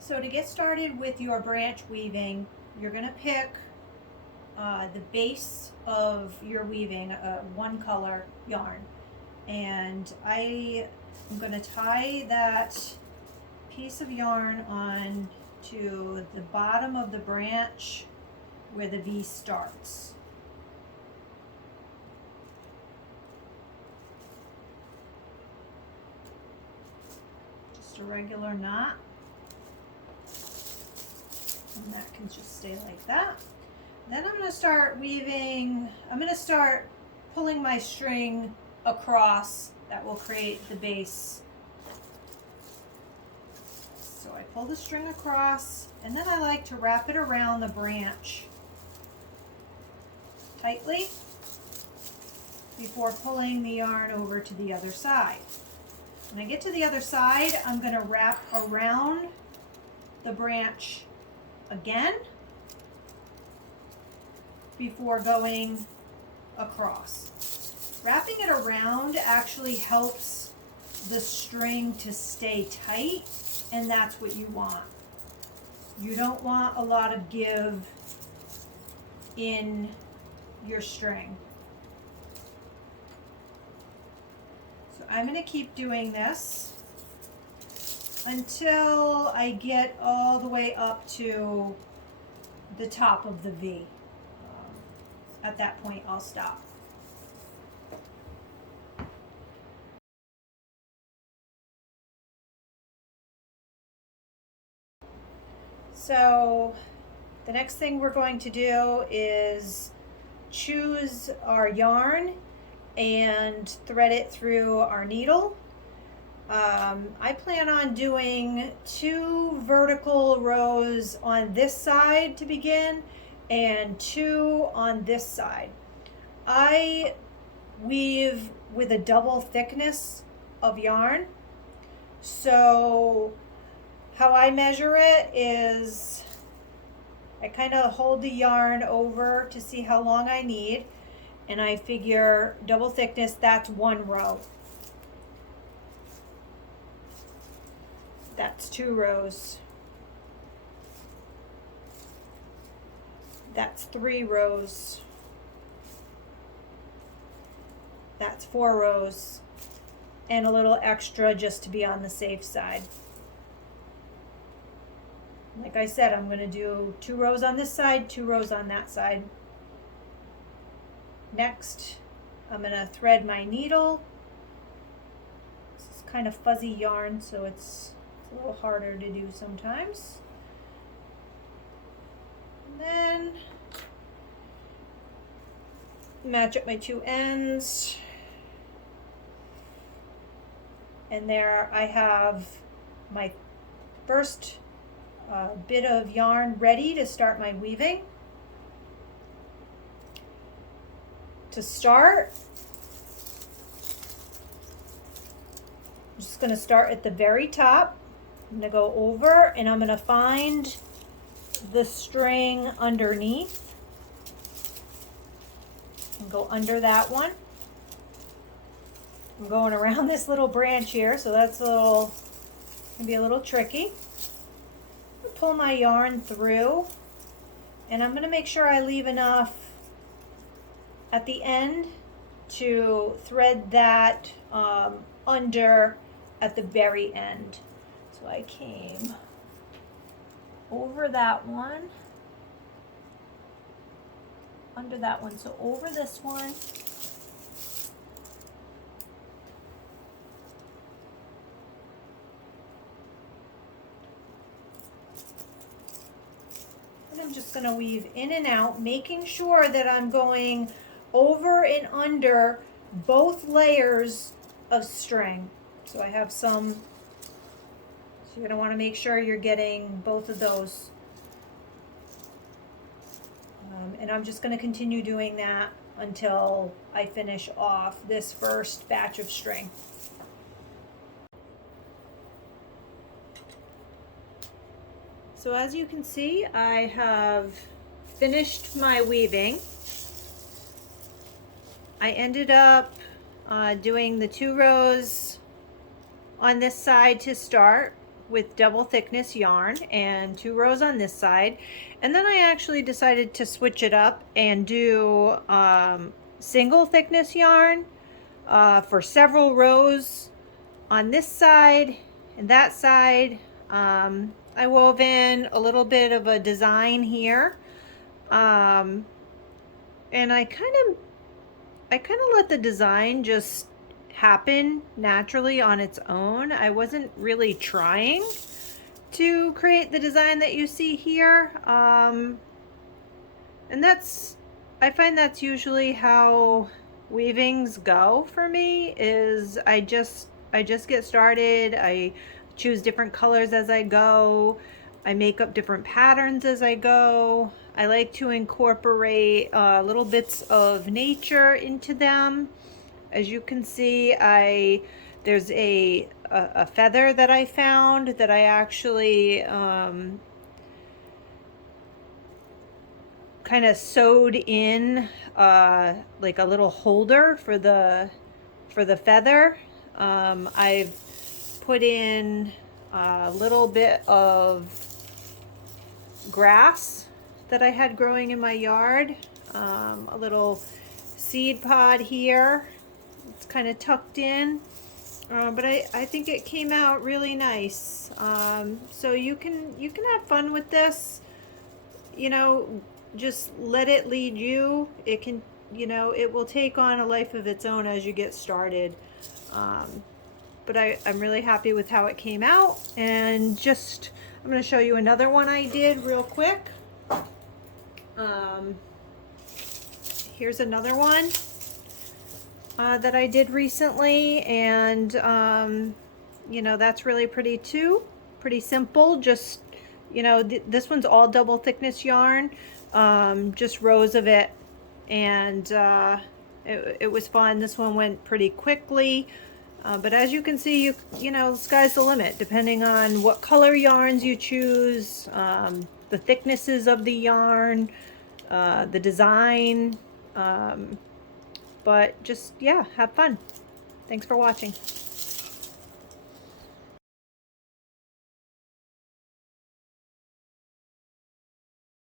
So to get started with your branch weaving, you're going to pick the base of your weaving, one color yarn. And I am going to tie that piece of yarn on to the bottom of the branch where the V starts. Just a regular knot. And that can just stay like that. Then I'm going to start weaving, I'm going to start pulling my string across. That will create the base. So I pull the string across, and then I like to wrap it around the branch tightly before pulling the yarn over to the other side. When I get to the other side, I'm going to wrap around the branch again before going across. Wrapping it around actually helps the string to stay tight, and that's what you want. You don't want a lot of give in your string. So I'm going to keep doing this until I get all the way up to the top of the V. At that point, I'll stop. So the next thing we're going to do is choose our yarn and thread it through our needle. I plan on doing 2 vertical rows on this side to begin and 2 on this side. I weave with a double thickness of yarn. So how I measure it is I kind of hold the yarn over to see how long I need, and I figure double thickness, that's 1 row. That's 2 rows. That's 3 rows. That's 4 rows. And a little extra just to be on the safe side. Like I said, I'm going to do 2 rows on this side, 2 rows on that side. Next, I'm going to thread my needle. This is kind of fuzzy yarn, so it's a little harder to do sometimes. And then match up my 2 ends. And there I have my first bit of yarn ready to start my weaving. To start, I'm just going to start at the very top. I'm going to go over and I'm going to find the string underneath and go under that one. I'm going around this little branch here, so that's going to be a little tricky. Pull my yarn through, and I'm going to make sure I leave enough at the end to thread that under at the very end. So I came over that one, under that one, so over this one, and I'm just going to weave in and out, making sure that I'm going over and under both layers of string. So I have some, so you're going to want to make sure you're getting both of those. And I'm just going to continue doing that until I finish off this first batch of string. So as you can see, I have finished my weaving. I ended up doing the 2 rows on this side to start, with double thickness yarn and 2 rows on this side. And then I actually decided to switch it up and do single thickness yarn for several rows on this side and that side. I wove in a little bit of a design here, and I kind of let the design just happen naturally on its own. I wasn't really trying to create the design that you see here, and I find that's usually how weavings go for me. Is I just get started. I choose different colors as I go. I make up different patterns as I go. I like to incorporate little bits of nature into them. As you can see, there's a feather that I found that I actually kind of sewed in like a little holder for the feather. I've put in a little bit of grass that I had growing in my yard, a little seed pod here. It's kind of tucked in, but I think it came out really nice. So you can have fun with this, you know, just let it lead you. It can, you know, it will take on a life of its own as you get started. But I'm really happy with how it came out. And just, I'm going to show you another one I did real quick. Here's another one that I did recently, and you know, that's really pretty too. Pretty simple. Just, you know, this one's all double thickness yarn, just rows of it, and it was fun. This one went pretty quickly. But as you can see, you know, the sky's the limit, depending on what color yarns you choose, the thicknesses of the yarn, the design, but just, yeah, have fun. Thanks for watching.